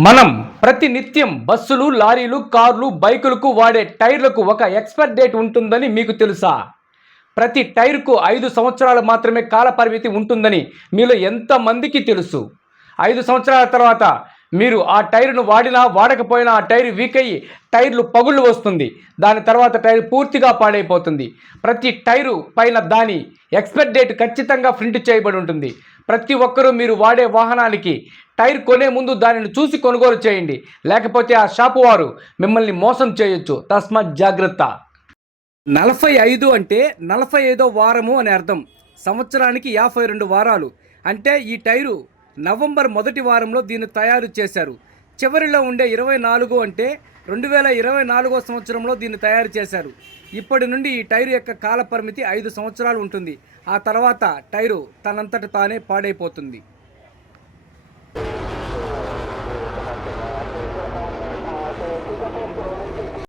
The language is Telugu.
మనం ప్రతి నిత్యం బస్సులు లారీలు కార్లు బైకులకు వాడే టైర్లకు ఒక ఎక్స్పైర్ డేట్ ఉంటుందని మీకు తెలుసా? ప్రతి టైర్కు ఐదు సంవత్సరాలు మాత్రమే కాల పరిమితి ఉంటుందని మీలో ఎంతమందికి తెలుసు? ఐదు సంవత్సరాల తర్వాత మీరు ఆ టైర్ను వాడినా వాడకపోయినా ఆ టైర్ వీక్ అయ్యి టైర్లు పగుళ్ళు వస్తుంది. దాని తర్వాత టైర్ పూర్తిగా పాడైపోతుంది. ప్రతి టైరు పైన దాని ఎక్స్పైర్ డేట్ ఖచ్చితంగా ప్రింట్ చేయబడి ఉంటుంది. ప్రతి ఒక్కరూ మీరు వాడే వాహనానికి టైర్ కొనే ముందు దానిని చూసి కొనుగోలు చేయండి. లేకపోతే ఆ షాపు వారు మిమ్మల్ని మోసం చేయొచ్చు. తస్మాత్ జాగ్రత్త. నలభై ఐదు అంటే నలభై ఐదో వారము అని అర్థం. సంవత్సరానికి యాభై రెండు వారాలు. అంటే ఈ టైరు నవంబర్ మొదటి వారంలో దీన్ని తయారు చేశారు. చివరిలో ఉండే ఇరవై నాలుగు అంటే రెండు వేల ఇరవై నాలుగో సంవత్సరంలో దీన్ని తయారు చేశారు. ఇప్పటి నుండి ఈ టైరు యొక్క కాల పరిమితి ఐదు సంవత్సరాలు ఉంటుంది. ఆ తర్వాత టైరు తనంతట తానే పాడైపోతుంది.